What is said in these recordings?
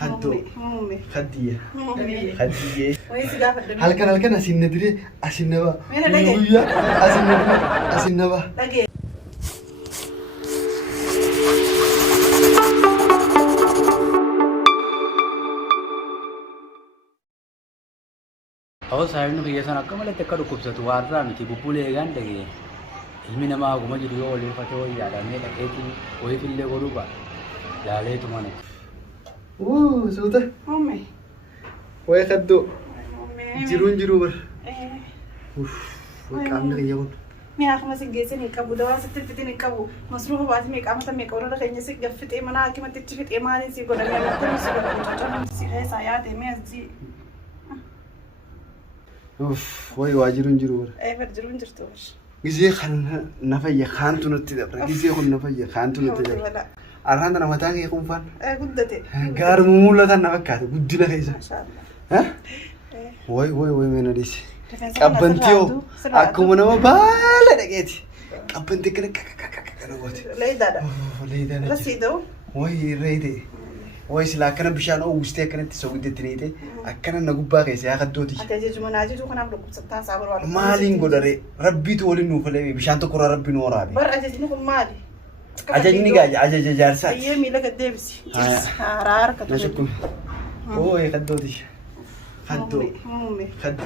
خدو خدية مامي خدية ويسي قافل هل كان أسين ندري أسين نبا مين لقي؟ ويا أسين ندري أسين نبا لقي أو سايبنا في يسنا كمال تكرر كوبسة وارا متي بقولي إيجان دقيقة المين ما هو مجرد يو اللي فتوه يا ميلا كيتي وهي في اللي غروبا لا ليه تمانك سوتا مامي ويا خدو مامي جيرون بر إيه وكامل يوم مي أخي مسك جيسني كابو دوا ستة فتني كابو مصروف بعد ميك أما تميك ورا دخل ينسك جفت إيه منا أكيد ما تتشفت إيه ما نسي قول أنا ما تنسي قول أنا تنسي هاي سايات إيه مي أزي وي واجرون بر إيه برجرون جرتوش جزء خان نفيا خان تنتدبر جزء خان نفيا خان تنتدبر ولا أرهان أنا متاعي يكون فان إيه قدتي قار ممولة تنا بكات قدنا كيسا ما شاء الله ها وي من أديس قبنتيو أكو منو بالا دقيتي قبنتي كنا كنا قوتي ليه ده رسيدو وي ريدي وي سلا كنا بشان أو وستي كنا تسوي دتنيتي أكنا نقول كيسا يا خدوتي أتجي جمناجي تو كنا بلوك سبتان صابر ولا مالين قدري ربي تولي نوفلي بشان تكرر ربي نورابي بر أتجي نقول مالي أجاني قاعد أجا جارسات أيامي لك الدبسي عرار كتير نشكو وي خدوتي خدو مامي خدي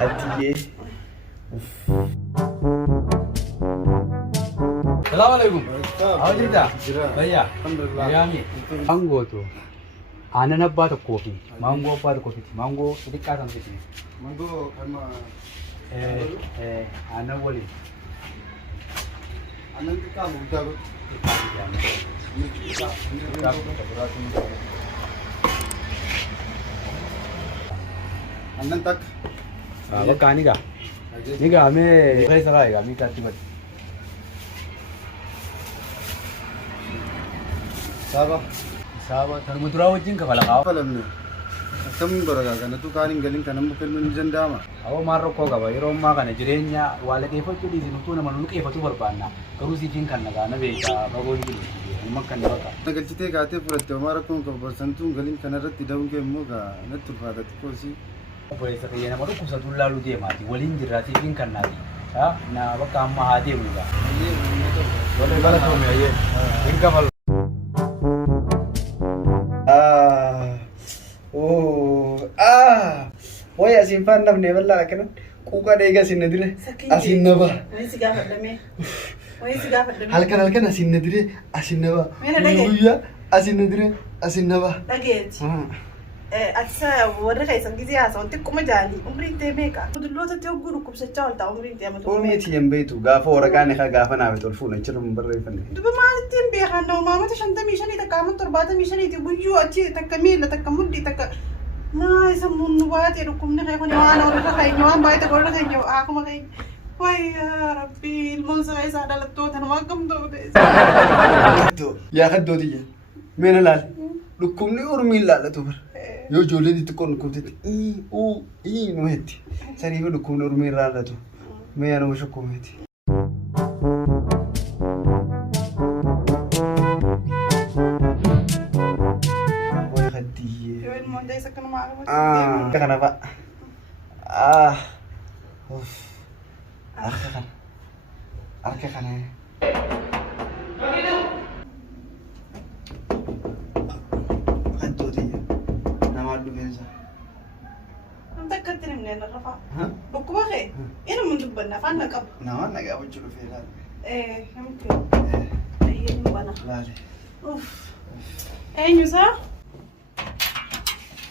خدي السلام عليكم أو جدا بيا يامي مانغو تو أنا نبات كوفي مانغو بات كوفي مانغو sedikit kan sih مانجو كما أنا ولي أنا كم وده أنا تك Baka ni ka ame kaya sakay kami katibat. Saba tan mudra wajin ka pala ka. فلمني كم برا كنا تو كانين قالين كنا ممكن من جندامة Awo marro ko ka ba iro ma kana jirenya wala kay fa tudi sinu tuna manu kay fa tu barbanna karu si jin kan naga na be ka bago ni makkan ni baka. أنا قلت تيجي عاتي فرت ما ركون كبرسنتون قالين كنا رتي داون كم موجا نتفادى تكوسي Boleh sekali na madu kusa tu lalu dia mati walin jirati jin kan nabi. Ha na baka amma hade mu ga. Boleh bala to me aye. In ka bal. ويا سيفان نبني والله لكن كوكا ديجا سندري أسين نبا ويسي قافل دمي ويسي قافل دمي هل كان أسين ندري أسين نبا مين لقي؟ ويا أسين ندري أسين نبا لقيت أتسا ورقة يسنجزي أصلا تكو مجالي عمري انت ميكا ودلوتا تيوغو كوب سجال تا عمري انت أمتو أمي ينبيتو غافو ورقاني خا غافا نابت والفونا يشرب برا يفني دبا ما نتين بيخا نو ماما تشانتا ميشاني تكا من ترباتا ميشاني تبويو أتشي تكا ميلا تكا مدي تكا ما يسمون نواتي ركم نخي خوني وانا ورقا خي نوان بايتا قول خي نيو آخو مخي واي يا ربي المنزل عيسى على لطوت أنا ما قم دو بيس يا خدو دي مين لال لكم نور لا تبر يو جولي دي تكون كنت إي نوهتي سريفو لكم نور لا تو ما أنا وشو كوميتي وي خدي يو الموندي سكنو معاهم كنفا أوف أركخنا خدو دي نمادو بينزا متأكدين منين الرفع بكو بخي إنا من دبنا فانا قبل نوانا قابل جلو في هذا إيه يمكن أيه نبنا لا لي أوف أين يوسف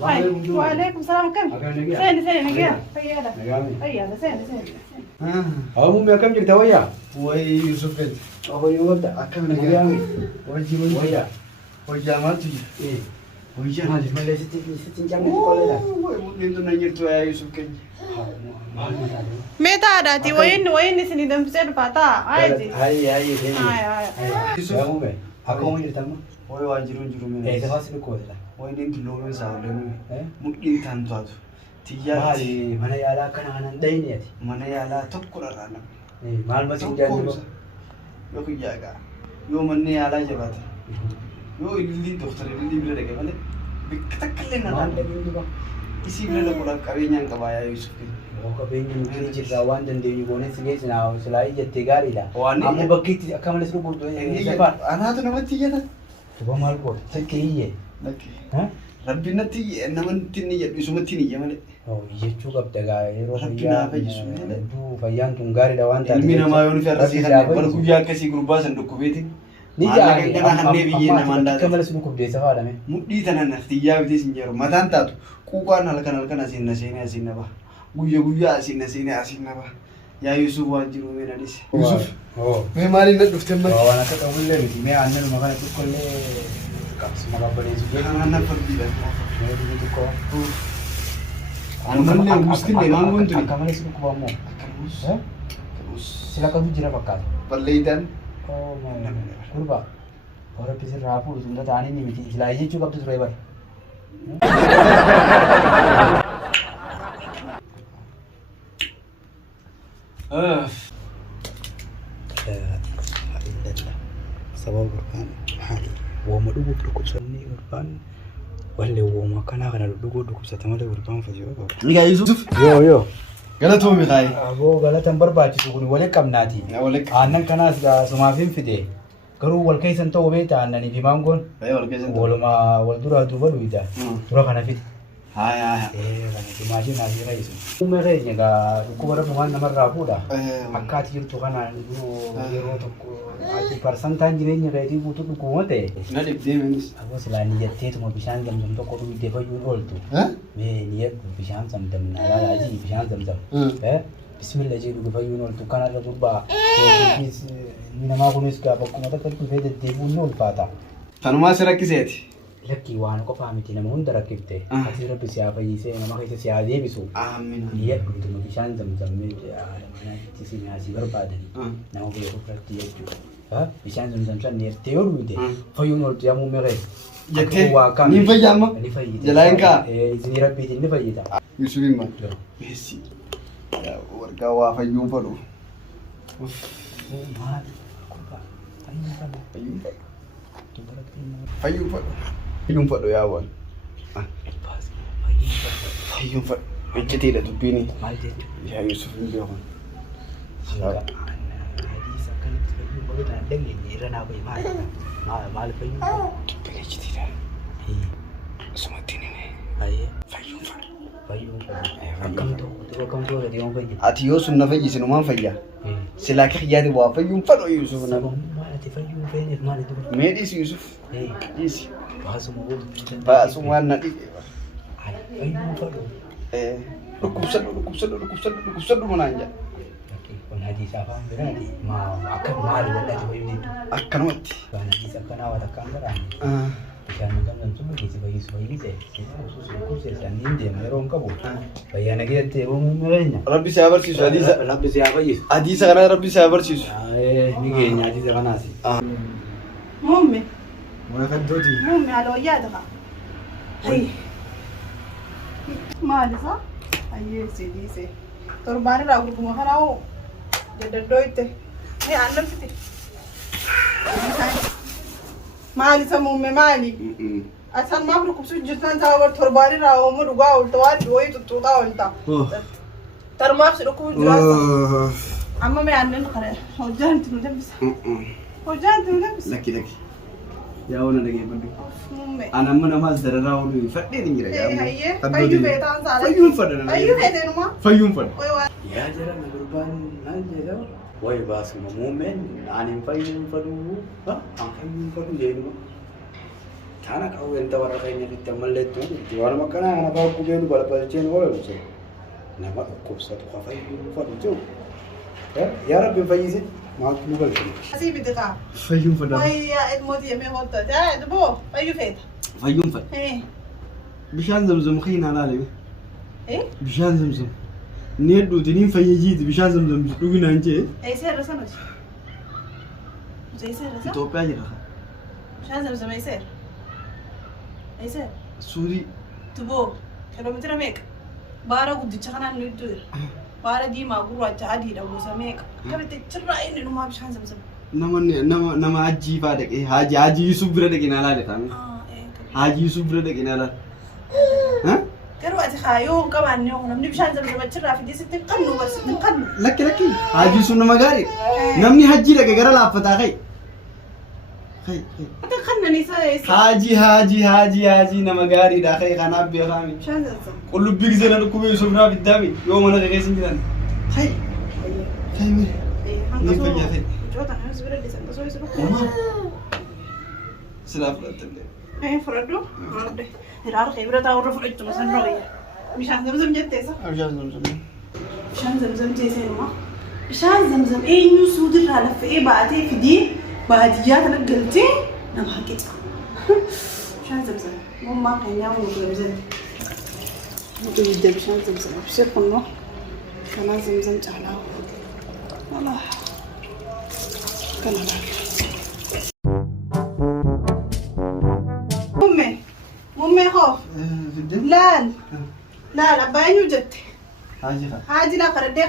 وعليكم السلام كم سين نجيا فيا سين Awo mo kami jadi tahu ya. وي يوسف بنت Awo yung wala. أكمل نجامي وجيبون Waya. وجاماتي ويجي Nah, di Malaysia si cincang itu kalau dah. وين تنير تو يا يوسف كن متى عادتي وين سني دم سير فاتا عادي Hai. هاي يوسف Kamu be. Aku mau jadi tamu. وي واجرون جرو Eh, من saya masih berkuat lah. وين انت لون ساولن Eh? ممكن تنتظر تيجي Mahal, mana ya lah kenangan anda ini ya. من يالا تذكر رانا Mahal masih jangan تذكر يو كي جاكا يو من يالا جبات يو اللي دكتور اللي بيلا دكتور ماله Bikka takka illee na Maal laala. dhabiin duba? Isii bira dhaquudhaaf qabeenyaan qabaa yaa Yusuf. Yoo qabeenyi nuti jirraa waan dandeenyu goones geessinaa silaa jettee gaariidha. Waan Ammoo bakki itti akka malee gurgurtu safaa. Anaatu namatti iyyata. Duba maal goota? Sakkee iyyee. Rabbi natti namatti inni jedhu isumatti ni iyya malee. Jechuu qabda gaa yeroo Rabbinaa fayyisu. fayyaan tun gaariidha waan taate. Ilmi namaa yoo nufi arrasii kan bara guyyaa akkasii gurbaa san dhukkubeeti. Ni Maallaqa ganaa hannee biyyee namaan akka malee sun kubdee safaadhame. Mudhii tanan naftiyyaa bitee sin jedhu mataan taatu quuqaan halkan asiin na seenee asiin na baha. Guyyaa asiin na seenee asiin na baha. Yaa Yusuf waan jiru mee na dhise. Yusuf mee maaliin na dhufte malee? Waan akka ta'ullee miti mee aannanuma kana tokkollee qabsuma qabbaneessu Kanaan na fardiidha. mee dubi tokko. Ammallee umustillee maangoon tuni. Akka malee si dhukkubamoo. Akkanuus. Sila kamtu jira fakkaata. Balleeyyitaan. Gurba warra bisirraa fuudhu tunda ta'anii ni miti silaa jechuu qabdu ture bara. Sababa gurbaan maali? Wooma dhuguuf dhukkubsatanii gurbaan wallee wooma akkanaa kana dhuguu dhukkubsata malee gurbaan fayyoo qaba. Nigaa Yusuf. Yoo. Galatoomi kaayi. Aboo galatan barbaachisu kun waliin qabnaati. Aannan kanaas sumaaf hin fide. Garuu wal keessan ta'uu beekta aannanii fi maangoon. Walumaa wal duraa duuba dhuydha. Dura kana fide. Haa. Kanatti maashina asii raisu. Uummee keenya egaa dhukkuba rabbumaan namarraa fuudha. Akka ati jirtu kanaan yeroo tokko ati parsantaan jireenya keetii guutuu dhukkubuma ta'e. Na dhibdee menis. Aboo silaa ni jetteetuma bishaan zamzam tokko dhugdee fayyuun ooltu. Mee ni jedhu bishaan zamzam naalaa ajii bishaan zamzam. Bismillah jedhu dhugu fayyuun ooltu kanarra gubbaa. Inni namaa kunis gaafa akkuma takka dhufee deddeebi'uun ni ulfaata. Tanumaa si rakkiseeti. Lakkii waan qofaa miti nama hunda rakkifte. Ati rabbi si haa fayyisee nama keessa si haa deebisu. Amiin. Ni jedhu bishaan zamzammee manatti si nyaasii barbaadani. Nama beeku irratti jechuudha. Bishaan zamzam san neertee yoo dhugde fayyuun ooltu yammuu meree. Jettee ni fayyama. Ni fayyita. Jalaan kaa. Isinii rabbiitiin ni fayyita. Yusufiin maal? Beessi. Wargaa waa fayyuun fadhu. Maal? Fayyuun fadhu. Fayyuun fadhu. Fayyuun fadhu yaa waan. Fayyuun fadhu. Ejjeteedha dubbiini. Maal jechuudha? Yaa Yusuf hin beeku. Maal fayyuun? Ejjeteedha. Sumatti ni fayyuun fadhu. Ati yoo sun na fayyise numaan fayyaa. Silaa kiyyaati waa fayyuun fadhu Yusuf na. Mee dhiisi Yusuf. Dhiisi. Baasumaan na dhibe. Dhukkubsadhu manaan jedha. Akkanumatti. Bishaan gamnan sun keessa fayyisu fayyise. Kuuseesaan ni deema yeroo hin qabu. Fayyaa nageetti yeroo muummeenya. Rabbi si haa barsiisu adiisa. Rabbi si haa fayyisu. Adiisa kana Rabbi si haa barsiisu. Ni keenya adiisa kanaasi. Muumme. Waa kan tooti. Muumme haala wayyaa ta'a. Maali isaa? Ayyee sidiise. Torbaan irraa gurguma kanaa hoo daddaddoo itti. Aannan fite. Maali isa muumme maali? Asaan maaf dhukkubsuun jirtan sababa torbaan irraa oomu dhugaa oolta waan wayii tuttuuqaa oolta. Tarmaaf si dhukkubu jiraata. Amma mee aannan kana hojjaan itti nu dambisa. Hojjaan itti nu dambisa. Lakki. Yaa oona dhageeffadhu. Muumme. Ani amma namaas dararaa ooluu fadheen hin jira. Hayyee fayyuu feetaan saala. Fayyuun fadha. Fayyuu feeteenuma. Fayyuun fadha. Yaa jira na gurbaan maal jedhama? Wayi baasuma muummeen ani fayyuun fadhu. An fayyuun fadhu jedhuma. Kana qawween warra keenya itti ammalleettu waan makkanaa kana fa'aa qubeenu balbalcheen oolchu. Nama dhukkubsatu haa fayyuun fadhu jiru. Yaa Rabbi fayyise maaltu nu galchu? Asii biti kaa. Fayyuun fadha. Wayyaa ilmooti yemmuu hoottaa taa duboo fayyuu feeta. Fayyuun fadha. Bishaan zamzam xiinaa laale. Bishaan zamzam. Ni hedduuti ni fayyajiiti bishaan zamzam dhuginaan jee. Eesseerra sanati. Eesseerra sana. Itoophiyaa jira. Bishaan zamzam eesseerra. Eesseerra. Suurii. Duboo kiiloomeetira meeqa? Baara guddicha kanaan nu iddoo jira. Baara diimaa gurraacha adiidha gosa meeqa? Kabitte cirraa inni dhumaa bishaan zamzam. Nama ajjii fa'aa dhaqee Haji Yusuf bira dhaqee naa laale taa'ame. Haji Yusuf bira dhaqinaa laal. Garuu ati kaayoo qabaanne namni bishaan zamzamachirraa fidee sitti hin qabnu barsiitti hin qabnu. Lakki Haji Yusuf nama gaarii. Namni hajjii dhaqe gara laaffataa kai. Ati kannan isa. Haji nama gaariidha kai kanaaf beekami. Bishaan zamzam. Qullubbii gisee na dhukkubee Yusuf naaf iddaami yoo mana dhaqee sin jiran. Kai mi. Ni fayyaa kai. Joota kanas bira dhiisan osoo isa dhukkuba. Silaaf fudhattee. Fudhadhu. Fudhadhe. Hiraara kee bira taa'u irra fudhachuu masan rooyya. Bishaan zamzam jetteessa. Bishaan zamzam. Bishaan zamzam teessee numa. Bishaan zamzam eenyu suudirraa laffa'ee baatee fidee baadiyyaa kana galtee nama haqixa. Bishaan zamzam. Gommaa keenyaa mu zamzam. Mutu hidda bishaan zamzam. Bishee kunnoo. Kanaa zamzam caalaa. Walaa. Kana laala. Mummee hoo. Laal abbaa eenyu jette. Haji laa kadhaddee.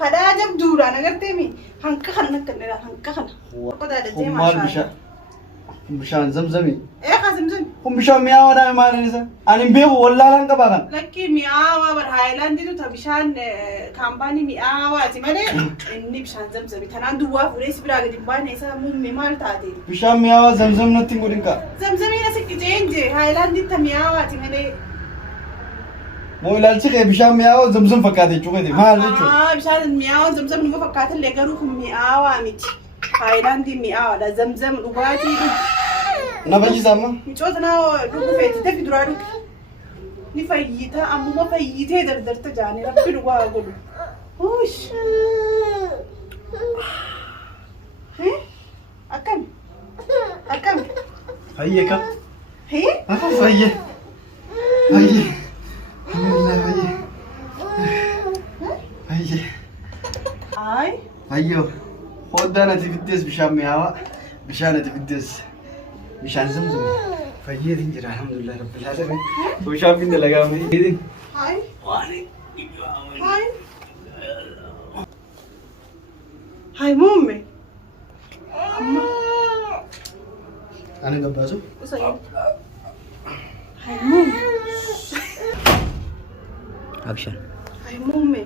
Kadhaa jabduudhaan agartee mi hanqa kana akka inni hanqa kana. Qotaadhatee maashaa. Bishaan zamzami. Kaa zamzami. Kun bishaan mi'aawaadhaa maaliin isa? Ani hin beeku wallaalaan qaba kan. Lakkii mi'aawaa bar haayilaandiitu ta bishaan kaampaanii mi'aawaati malee inni bishaan zamzami. Tanaan duwwaa fuudhee si biraa gadi baane isa muummee maal taate? Bishaan mi'aawaa zamzam natti hin godhin kaa. Zamzamiin asi qiceenje haayilaandii ta mi'aawaati malee. Moo ilaalchi kee bishaan mi'aawaa zamzam fakkaate jechuudha maal jechuudha? Bishaan mi'aawaa zamzam numa fakkaatan illee garuu kun mi'aawaa miti. Haayilaandii mi'aawaadha zamzam dhugaatii dhugu. Na fayyisa amma? Micoota naa dhugu feetite fiduraa dhugu. Ni fayyita ammuma fayyitee dardarta jaanii rabbi dhugaa godhu. Huush. Akkami? Fayyee kam? Akka fayyee. Ay. Fayyoo. Hoddaan ati fiddees bishaan mi'aawaa. Bishaan ati fiddees. Bishaan zamzam. Fayyeetiin jira alhamdulillah rabbil alamin. Bishaan finna lagaa fayyeetiin. Ay. Waani. Ay. Ay muumme. Ani gabbaasu. Ay muumme. Action. Ay muumme.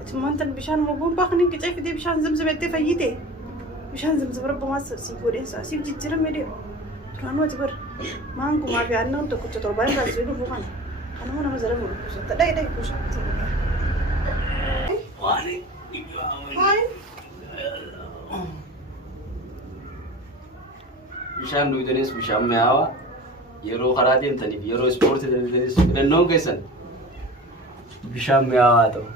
Ati bishaan mogoon baaqni qicee fidee bishaan zamzam ettee fayyite. Bishaan zamzam rabbumaa siif godheessa siif jijjiirame deema. Turaanuu ati bar maangumaa fi aannan tokkocha torbaan irraa si dhufu kana. Kanuma nama zara mu dhufuusa. Dhaqee kushaa. Waani. Ay. Bishaan dhugdanis bishaan mi'aawaa yeroo karaa deemtaniif yeroo ispoortii deemtanis filannoon keessan bishaan mi'aawaa ta'u.